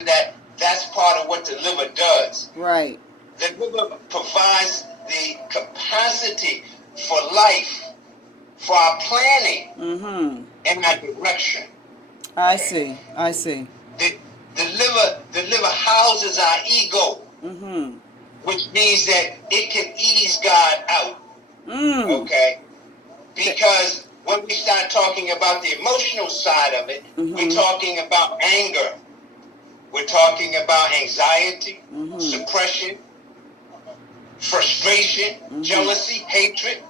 that's part of what the liver does. Right. The liver provides the capacity for life, for our planning, and our direction. I see. I see. The, the liver houses our ego, which means that it can ease God out. Okay? Because when we start talking about the emotional side of it, we're talking about anger. We're talking about anxiety, suppression, frustration, jealousy, hatred.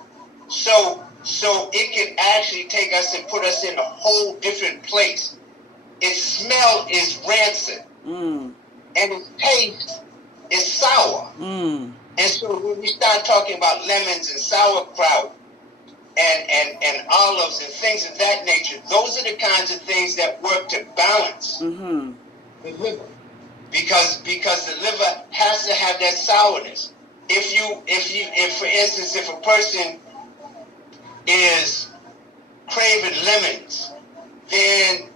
So it can actually take us and put us in a whole different place. Its smell is rancid, and its taste is sour. And so when we start talking about lemons and sauerkraut and olives and things of that nature, those are the kinds of things that work to balance the liver. Because the liver has to have that sourness. If for instance, if a person is craving lemons, then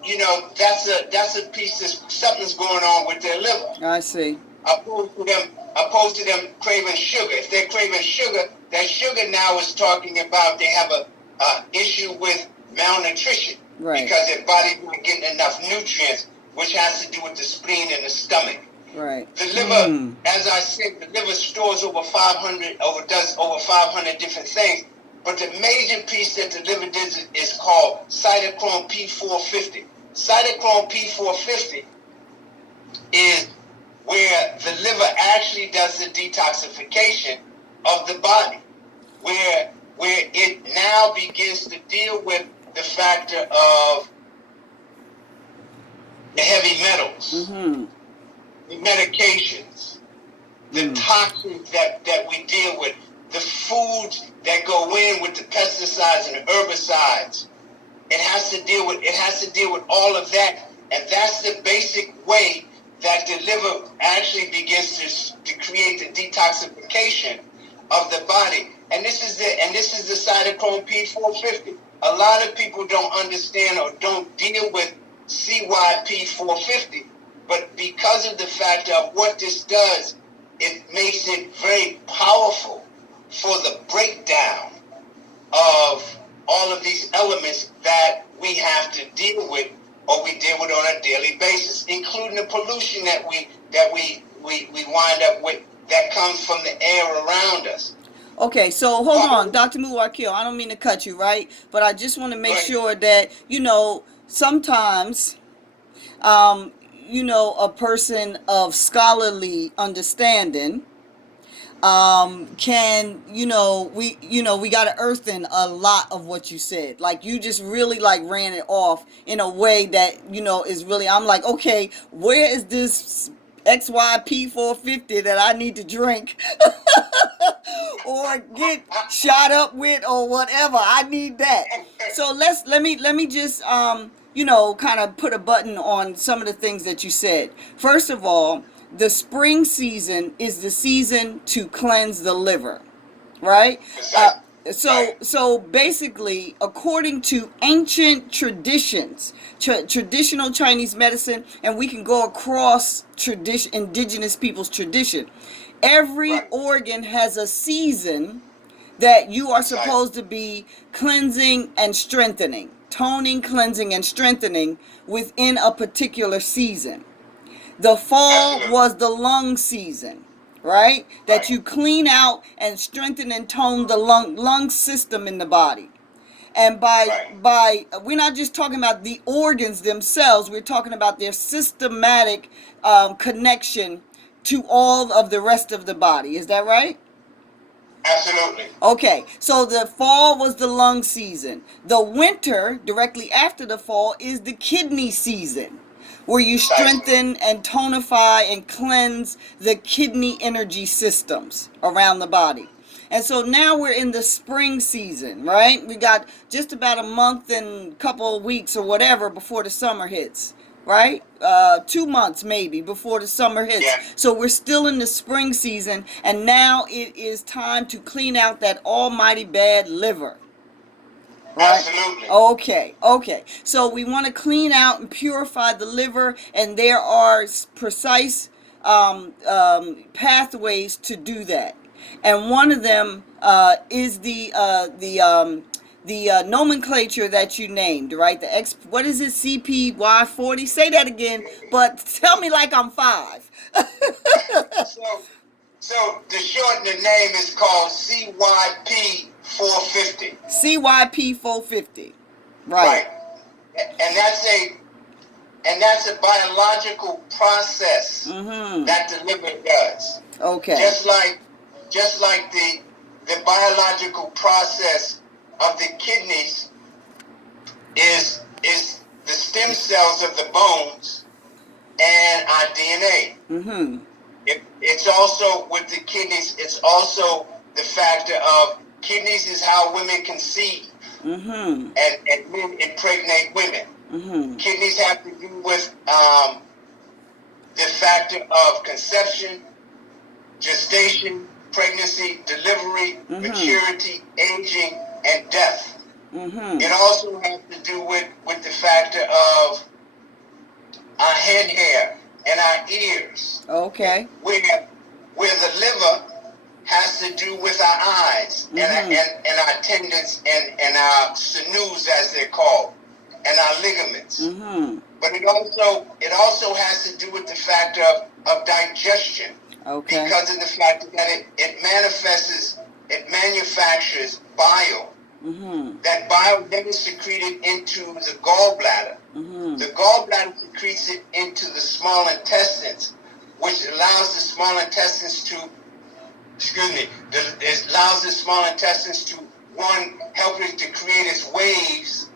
that's a piece of something's going on with their liver. I see. Opposed to them craving sugar. If they're craving sugar, that sugar now is talking about they have a issue with malnutrition, right? Because their body's not getting enough nutrients, which has to do with the spleen and the stomach. Right. The liver, as I said, the liver stores does over 500 different things. But the major piece that the liver does is called cytochrome P450. Cytochrome P450 is where the liver actually does the detoxification of the body, where it now begins to deal with the factor of the heavy metals, the medications, the toxins that we deal with, the foods that go in with the pesticides and the herbicides. It has to deal with all of that, and that's the basic way that the liver actually begins to create the detoxification of the body. And this is the cytochrome P450. A lot of people don't understand or don't deal with CYP450, but because of the fact of what this does, it makes it very powerful for the breakdown of all of these elements that we have to deal with, or we deal with on a daily basis, including the pollution that we wind up with that comes from the air around us. Okay, so hold on, Dr. Muwakil, I don't mean to cut you, right? But I just want to make sure that, sometimes, a person of scholarly understanding can, we got to earth in a lot of what you said. Like, you just really ran it off in a way that, is really, I'm like, okay, where is this XYP450 that I need to drink or get shot up with or whatever? I need that. So let me just kind of put a button on some of the things that you said. First of all, the spring season is the season to cleanse the liver, right? So basically, according to ancient traditions, traditional Chinese medicine, and we can go across indigenous people's tradition, every organ has a season that you are supposed to be cleansing and strengthening, toning, cleansing, and strengthening within a particular season. The fall was the lung season, right? That you clean out and strengthen and tone the lung system in the body. And by we're not just talking about the organs themselves, we're talking about their systematic connection to all of the rest of the body. Is that right? Absolutely. Okay, so the fall was the lung season. The winter, directly after the fall, is the kidney season, where you strengthen and tonify and cleanse the kidney energy systems around the body. And so now we're in the spring season, right? We got just about a month and a couple of weeks or whatever before the summer hits, right? 2 months maybe before the summer hits. Yeah. So we're still in the spring season, and now it is time to clean out that almighty bad liver. right? Absolutely. Okay, okay. So we want to clean out and purify the liver, and there are precise pathways to do that. And one of them is the nomenclature that you named, right? The X, what is it? CPY40. Say that again, but tell me like I'm five. So, so the shortening name is called CYP 450. CYP 450. Right. Right. And that's a biological process Mm-hmm. that the liver does. Okay. Just like the biological process of the kidneys is the stem cells of the bones and our DNA. Mm-hmm. It's also with the kidneys, it's also the factor of kidneys is how women conceive. Mm-hmm. And men impregnate women. Mm-hmm. Kidneys have to do with the factor of conception, gestation, pregnancy, delivery, Mm-hmm. maturity, aging, and death. Mm-hmm. It also has to do with the factor of our head hair and our ears. Okay. Where the liver has to do with our eyes. Mm-hmm. and our tendons and our sinews, as they're called, and our ligaments. Mm-hmm. But it also has to do with the factor of digestion. Okay. Because of the fact that it manufactures bile. Mm-hmm. That bile then is secreted into the gallbladder. Mm-hmm. The gallbladder secretes it into the small intestines, which allows the small intestines to, it allows the small intestines to, one, help it to create its waves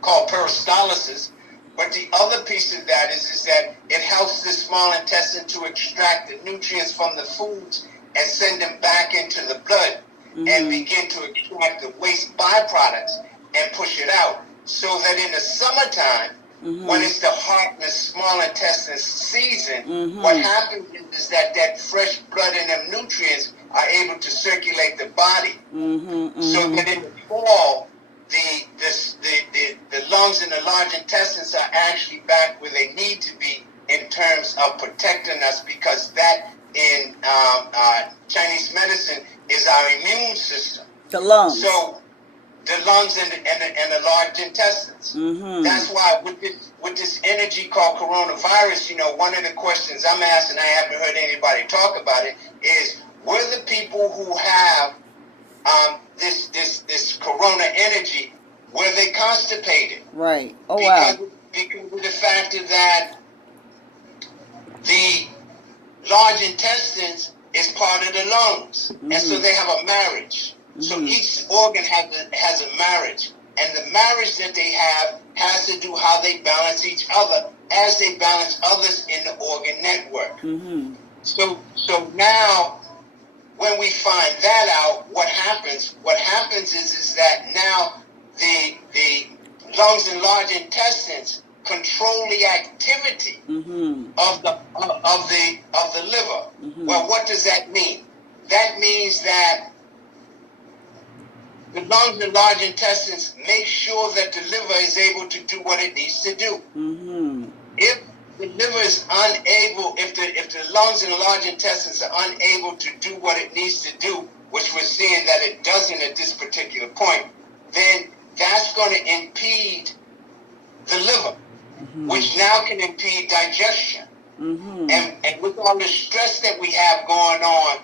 called peristalsis. But the other piece of that is that it helps the small intestine to extract the nutrients from the foods and send them back into the blood. Mm-hmm. And begin to extract the waste byproducts and push it out. So that in the summertime, mm-hmm. when it's the heart and the small intestine season, mm-hmm. what happens is that fresh blood and them nutrients are able to circulate the body. Mm-hmm. Mm-hmm. So that in the fall, the lungs and the large intestines are actually back where they need to be in terms of protecting us, because that in Chinese medicine is our immune system. The lungs. So the lungs and the large intestines. Mm-hmm. That's why with this energy called coronavirus, one of the questions I'm asking, I haven't heard anybody talk about it, is were the people who have this corona energy, were they constipated? Right. Oh, because, wow. Because of the fact that the large intestines is part of the lungs. Mm-hmm. And so they have a marriage. Mm-hmm. So each organ has a marriage. And the marriage that they have has to do how they balance each other as they balance others in the organ network. Mm-hmm. So now, when we find that out, what happens is that now the lungs and large intestines control the activity mm-hmm. of the liver. Mm-hmm. Well, what does that mean? That means that the lungs and large intestines make sure that the liver is able to do what it needs to do. Mm-hmm. If the liver is unable, if the lungs and the large intestines are unable to do what it needs to do, which we're seeing that it doesn't at this particular point, then that's going to impede the liver, mm-hmm. which now can impede digestion. Mm-hmm. And with all the stress that we have going on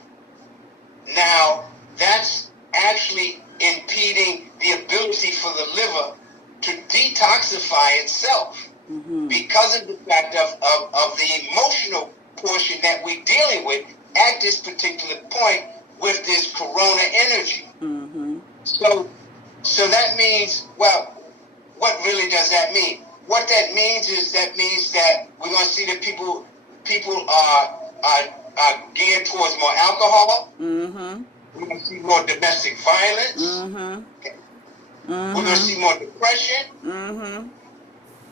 now, that's actually impeding the ability for the liver to detoxify itself. Mm-hmm. Because of the fact of the emotional portion that we're dealing with at this particular point with this corona energy. Mm-hmm. So that means, well, what really does that mean? What that means is that we're going to see that people are geared towards more alcohol. Mm-hmm. We're going to see more domestic violence. Mm-hmm. Mm-hmm. We're going to see more depression. Mm-hmm.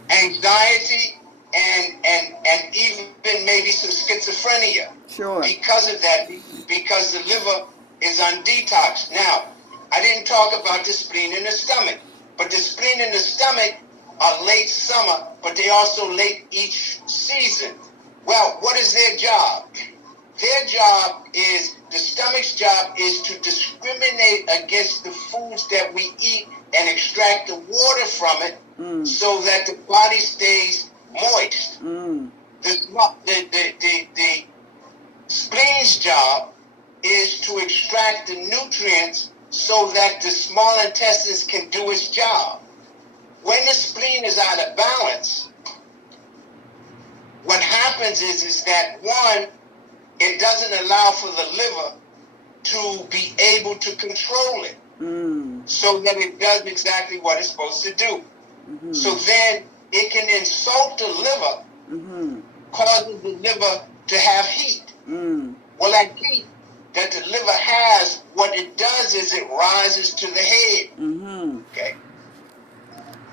Anxiety, and even maybe some schizophrenia. Sure. Because of that, because the liver is on detox. Now, I didn't talk about the spleen and the stomach. But the spleen and the stomach are late summer, but they also late each season. Well, what is their job? Their job is, the stomach's job is to discriminate against the foods that we eat and extract the water from it so that the body stays moist. The spleen's job is to extract the nutrients so that the small intestines can do its job. When the spleen is out of balance, what happens is that, one, it doesn't allow for the liver to be able to control it so that it does exactly what it's supposed to do. So then it can insult the liver, causing the liver to have heat. Well, that heat that the liver has, what it does is it rises to the head. Okay.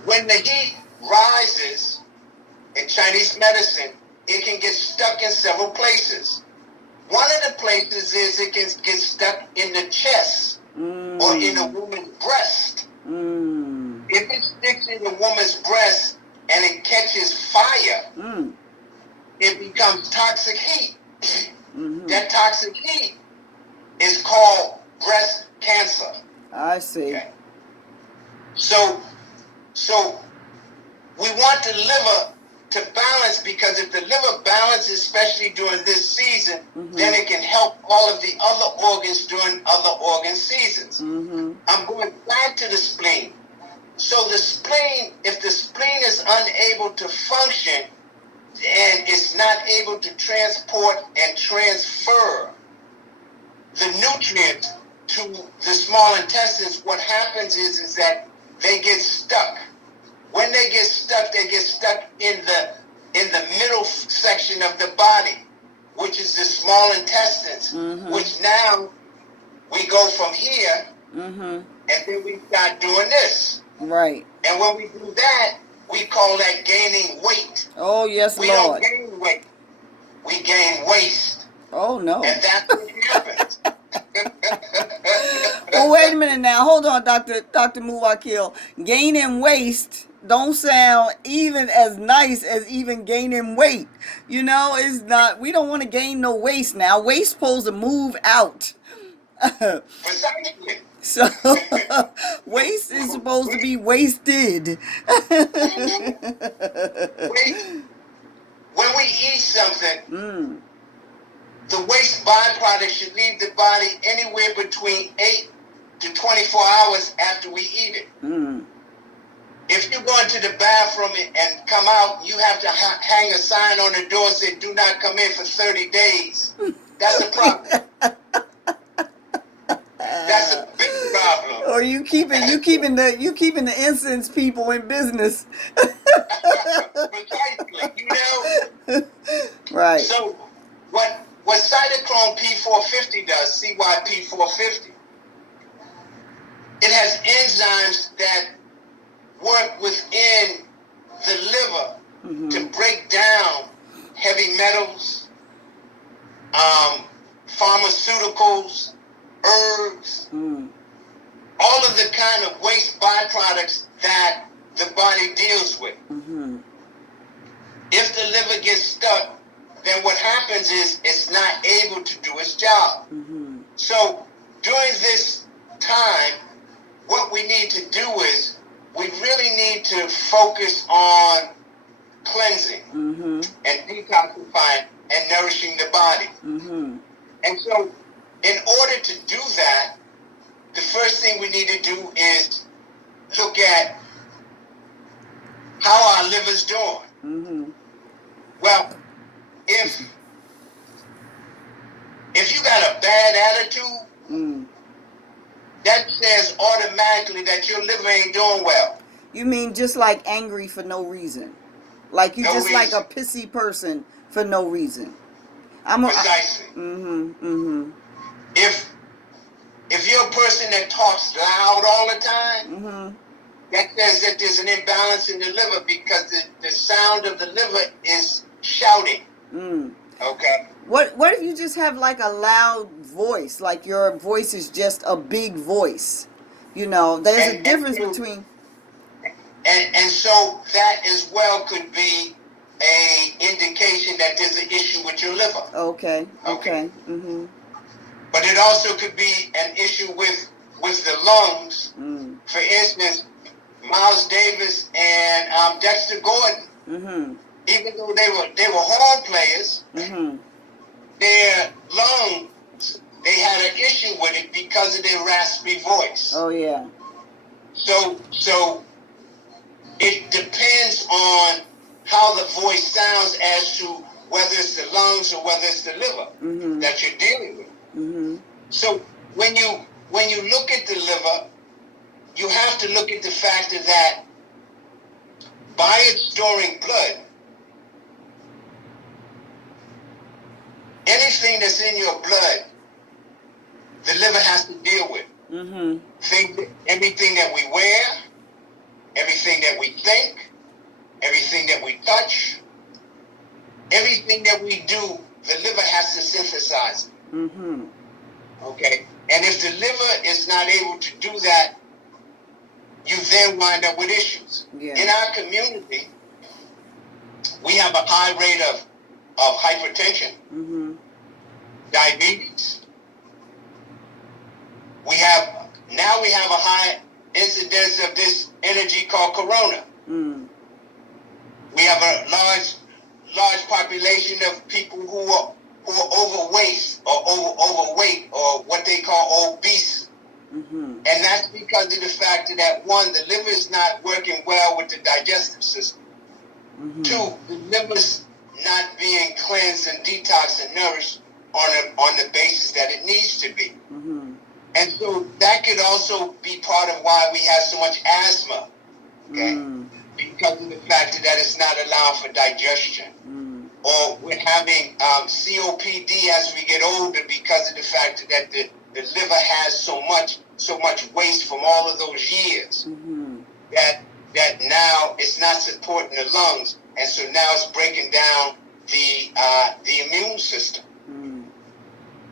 When the heat rises in Chinese medicine, it can get stuck in several places. One of the places is it can get stuck in the chest or in a woman's breast. If it sticks in a woman's breast and it catches fire, it becomes toxic heat. That toxic heat is called breast cancer. I see. Okay. So we want the liver to balance, because if the liver balances, especially during this season, then it can help all of the other organs during other organ seasons. I'm going back to the spleen. So the spleen, if the spleen is unable to function and is not able to transport and transfer the nutrients to the small intestines, what happens is that they get stuck. When they get stuck in the middle section of the body, which is the small intestines, which now we go from here and then we start doing this. Right. And when we do that, we call that gaining weight. Oh, yes, we Lord. We don't gain weight. We gain waste. Oh, no. And that's what happens. Well, wait a minute now. Hold on, Dr. Muwakil. Gaining waist don't sound even as nice as even gaining weight. You know, it's not, we don't want to gain no waist now. Waist supposed to move out. Precisely. So, waste is supposed to be wasted. When we eat something, the waste byproduct should leave the body anywhere between 8 to 24 hours after we eat it. If you go into the bathroom and come out, you have to hang a sign on the door that says, "Do not come in for 30 days." That's a problem. That's a big problem. Or you keeping the incense people in business. Precisely, you know. Right. So what cytochrome P450 does, CYP450, it has enzymes that work within the liver to break down heavy metals, pharmaceuticals, herbs, all of the kind of waste byproducts that the body deals with. If the liver gets stuck, then what happens is it's not able to do its job. So during this time, what we need to do is we really need to focus on cleansing and detoxifying and nourishing the body. And so in order to do that, the first thing we need to do is look at how our liver's doing. Well, if you got a bad attitude, that says automatically that your liver ain't doing well. You mean just like angry for no reason? Like you just like a pissy person for no reason? Precisely. If you're a person that talks loud all the time, that says that there's an imbalance in the liver, because the sound of the liver is shouting. Okay. What if you just have like a loud voice, like your voice is just a big voice? You know, there's a difference between. And so that as well could be a indication that there's an issue with your liver. Okay. Mm-hmm. But it also could be an issue with the lungs. Mm. For instance, Miles Davis and Dexter Gordon. Mm-hmm. Even though they were horn players, Mm-hmm. their lungs, they had an issue with it because of their raspy voice. Oh yeah. So it depends on how the voice sounds as to whether it's the lungs or whether it's the liver Mm-hmm. that you're dealing with. Mm-hmm. So when you look at the liver, you have to look at the factor that by it storing blood, anything that's in your blood, the liver has to deal with. Mm-hmm. Everything that we wear, everything that we think, everything that we touch, everything that we do, the liver has to synthesize it. Mm-hmm. Okay? And if the liver is not able to do that, you then wind up with issues. Yeah. In our community, we have a high rate of hypertension, Mm-hmm. diabetes. We have a high incidence of this energy called corona. Mm. We have a large population of people who are overweight or what they call obese. Mm-hmm. And that's because of the fact that one, the liver is not working well with the digestive system. Mm-hmm. Two, the liver's not being cleansed and detoxed and nourished on the basis that it needs to be. Mm-hmm. And so that could also be part of why we have so much asthma, okay? Mm. Because of the fact that it's not allowing for digestion. Mm. Or we're having COPD as we get older because of the fact that the liver has so much waste from all of those years Mm-hmm. that now it's not supporting the lungs, and so now it's breaking down the immune system. Mm.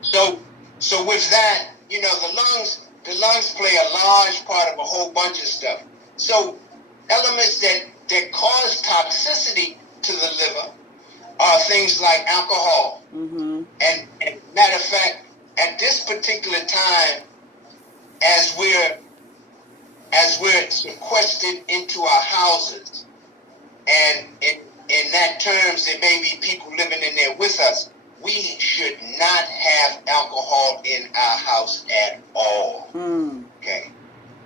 So with that, the lungs play a large part of a whole bunch of stuff. So elements that cause toxicity to the liver are things like alcohol. Mm-hmm. And matter of fact, at this particular time, as we're sequestered into our houses, and in that terms, there may be people living in there with us, we should not have alcohol in our house at all. Mm. Okay?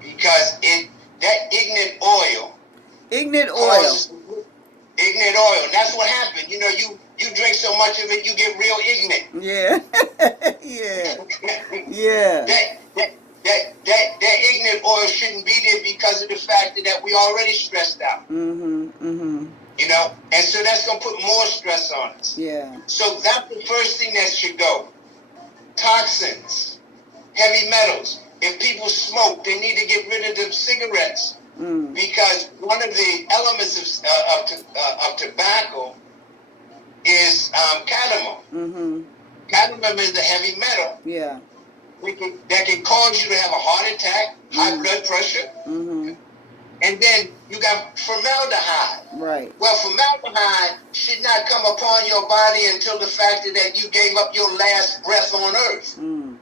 Because that ignorant oil. Ignorant oil. That's what happened. You drink so much of it, you get real ignorant. Yeah. Yeah. That ignorant oil shouldn't be there because of the fact that we already stressed out. Mm-hmm. Mm-hmm. And so that's going to put more stress on us. Yeah. So that's the first thing that should go. Toxins, heavy metals. If people smoke, they need to get rid of the cigarettes. Mm. Because one of the elements of tobacco is cadmium. Mm-hmm. Cadmium is a heavy metal. Yeah. That can cause you to have a heart attack, high blood pressure. Mm-hmm. And then you got formaldehyde. Right. Well, formaldehyde should not come upon your body until the fact that you gave up your last breath on earth. Mm.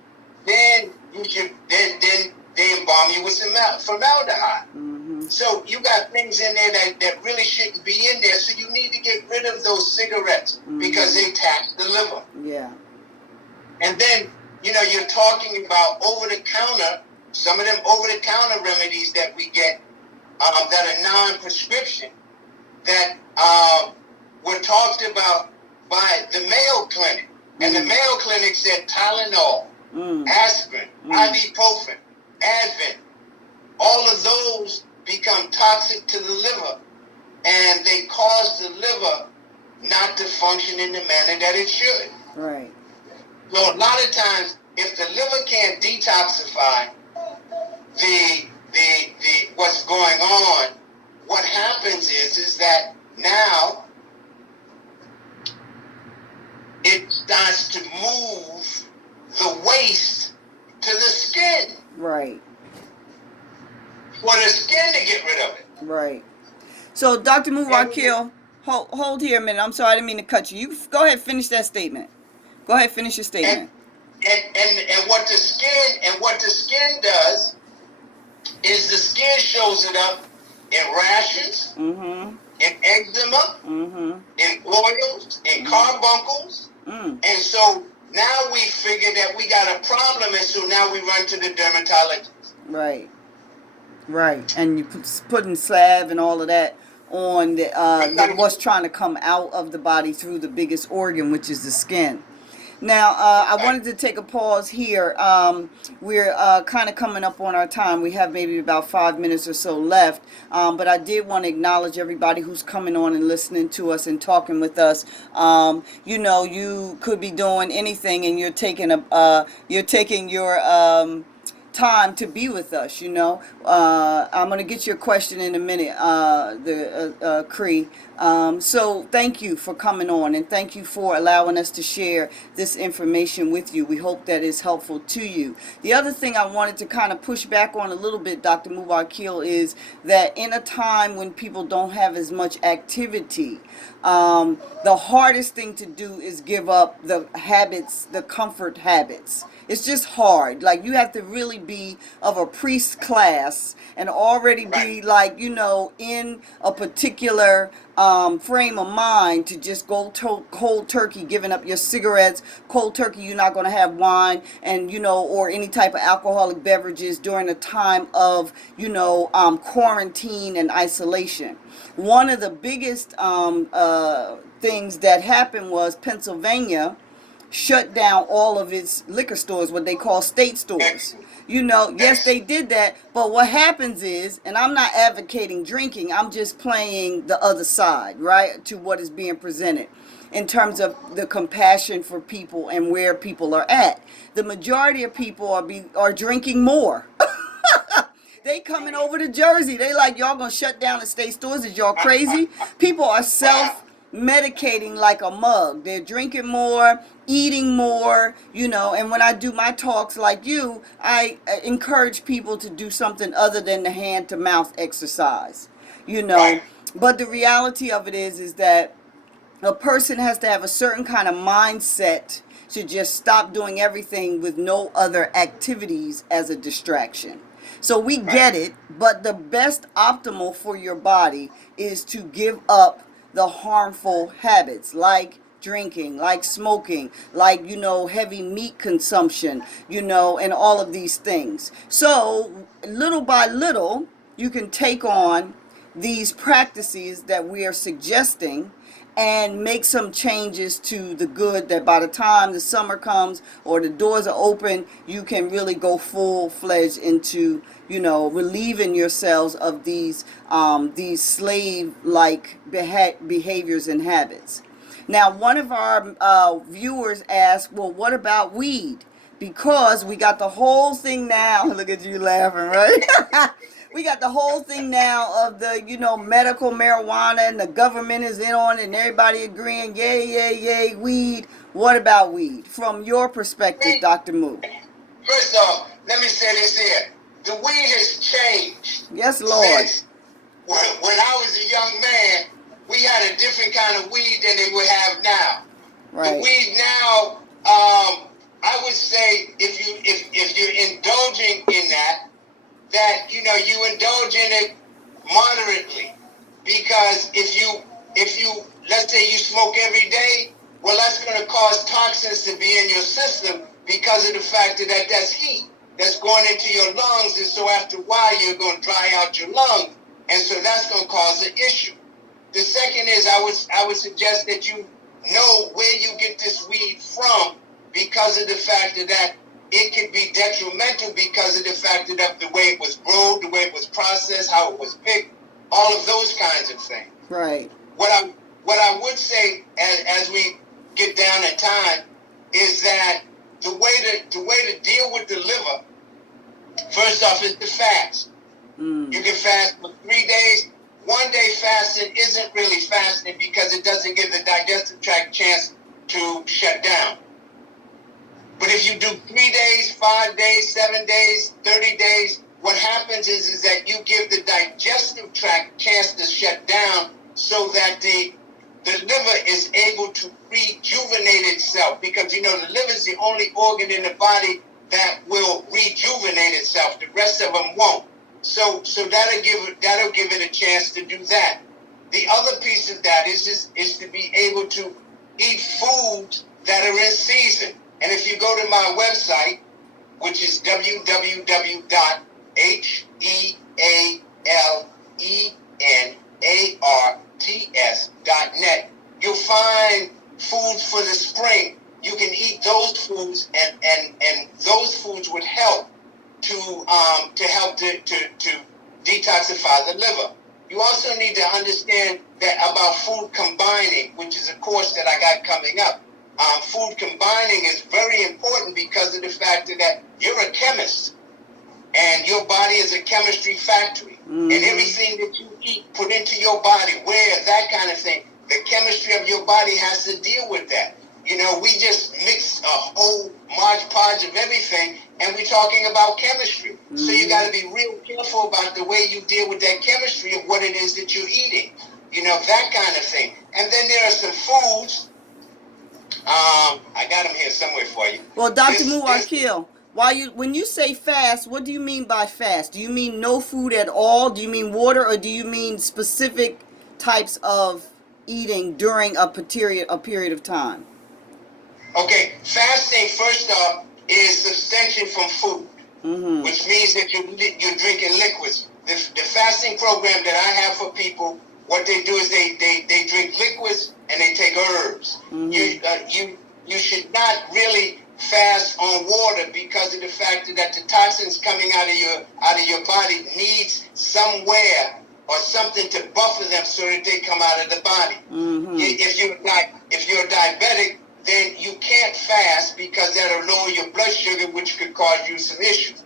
Then you should then they embalm you with some formaldehyde. Mm-hmm. So you got things in there that really shouldn't be in there. So you need to get rid of those cigarettes because they tax the liver. Yeah. And then, you're talking about over-the-counter, some of them over-the-counter remedies that we get that are non-prescription that were talked about by the Mayo Clinic. And the Mayo Clinic said Tylenol, aspirin, ibuprofen, Advil, all of those become toxic to the liver, and they cause the liver not to function in the manner that it should. Right. So a lot of times, if the liver can't detoxify the what's going on, what happens is that now it starts to move the waste to the skin. Right. For the skin to get rid of it. Right. So, Dr. And we, Muwakil, hold here a minute. I'm sorry, I didn't mean to cut you. You go ahead, finish that statement. Go ahead, finish your and statement. and what the skin does is the skin shows it up in rashes, Mm-hmm. in eczema, Mm-hmm. in oils, in carbuncles. Mm. And so now we figure that we got a problem, and so now we run to the dermatologist. Right. Right. And you putting salve and all of that on what's trying to come out of the body through the biggest organ, which is the skin. Now, I wanted to take a pause here. We're kind of coming up on our time. We have maybe about 5 minutes or so left. But I did want to acknowledge everybody who's coming on and listening to us and talking with us. You could be doing anything, and you're taking your time to be with us. I'm going to get your question in a minute, Cree. So thank you for coming on, and thank you for allowing us to share this information with you. We hope that is helpful to you. The other thing I wanted to kind of push back on a little bit, Dr. Muwakil, is that in a time when people don't have as much activity, the hardest thing to do is give up the habits, the comfort habits. It's just hard. Like, you have to really be of a priest class and already be like, in a particular frame of mind to just go cold turkey, giving up your cigarettes, cold turkey. You're not going to have wine and, or any type of alcoholic beverages during a time of, quarantine and isolation. One of the biggest things that happened was Pennsylvania shut down all of its liquor stores, what they call state stores. Yes, they did that, but what happens is, and I'm not advocating drinking, I'm just playing the other side, right, to what is being presented in terms of the compassion for people and where people are at. The majority of people are drinking more. They coming over to Jersey. They like, y'all gonna shut down the state stores? Is y'all crazy? People are self-medicating like a mug. They're drinking more, eating more, and when I do my talks like you, I encourage people to do something other than the hand-to-mouth exercise, But the reality of it is that a person has to have a certain kind of mindset to just stop doing everything with no other activities as a distraction. So we get it, but the best optimal for your body is to give up the harmful habits like drinking, like smoking, like, heavy meat consumption, and all of these things. So little by little, you can take on these practices that we are suggesting and make some changes to the good, that by the time the summer comes or the doors are open, you can really go full-fledged into, relieving yourselves of these slave-like behaviors and habits. Now, one of our viewers asked, well, what about weed? Because we got the whole thing now. Look at you laughing, right? We got the whole thing now of the, medical marijuana, and the government is in on it, and everybody agreeing, yay, yay, yay, weed. What about weed? From your perspective, Dr. Moo. First off, let me say this here. The weed has changed. Yes, Lord. Since when I was a young man, we had a different kind of weed than they would have now. Right. The weed now, I would say if you're indulging in that you indulge in it moderately, because if you let's say you smoke every day, well, that's going to cause toxins to be in your system because of the fact that that's heat that's going into your lungs, and so after a while you're going to dry out your lungs, and so that's going to cause an issue. The second is I would suggest that you know where you get this weed from, because of the fact that it could be detrimental because of the fact that the way it was grown, the way it was processed, how it was picked, all of those kinds of things. Right. What I would say as we get down in time is that the way to deal with the liver, first off, is to fast. You can fast for 3 days. 1 day fasting isn't really fasting because it doesn't give the digestive tract a chance to shut down. But if you do 3 days, 5 days, 7 days, 30 days, what happens is that you give the digestive tract a chance to shut down so that the liver is able to rejuvenate itself, because the liver is the only organ in the body that will rejuvenate itself. The rest of them won't. So that'll give it a chance to do that. The other piece of that is to be able to eat foods that are in season. And if you go to my website, which is www.helenarts.net, you'll find foods for the spring. You can eat those foods, and those foods would help to detoxify the liver. You also need to understand that about food combining, which is a course that I got coming up. Food combining is very important because of the fact that you're a chemist, and your body is a chemistry factory. Mm-hmm. And everything that you eat, put into your body, wear, that kind of thing, the chemistry of your body has to deal with that. We just mix a whole Marge Podge of everything, and we're talking about chemistry. Mm-hmm. So you got to be real careful about the way you deal with that chemistry of what it is that you're eating. That kind of thing. And then there are some foods. I got them here somewhere for you. Well, Dr. Muwakil, when you say fast, what do you mean by fast? Do you mean no food at all? Do you mean water, or do you mean specific types of eating during a period of time? Okay, fasting, first off, is abstention from food, mm-hmm. which means that you're drinking liquids. The fasting program that I have for people, what they do is they drink liquids and they take herbs. Mm-hmm. You should not really fast on water because of the fact that the toxins coming out of your body needs somewhere or something to buffer them so that they come out of the body. Mm-hmm. If you're diabetic, then you can't fast because that'll lower your blood sugar, which could cause you some issues.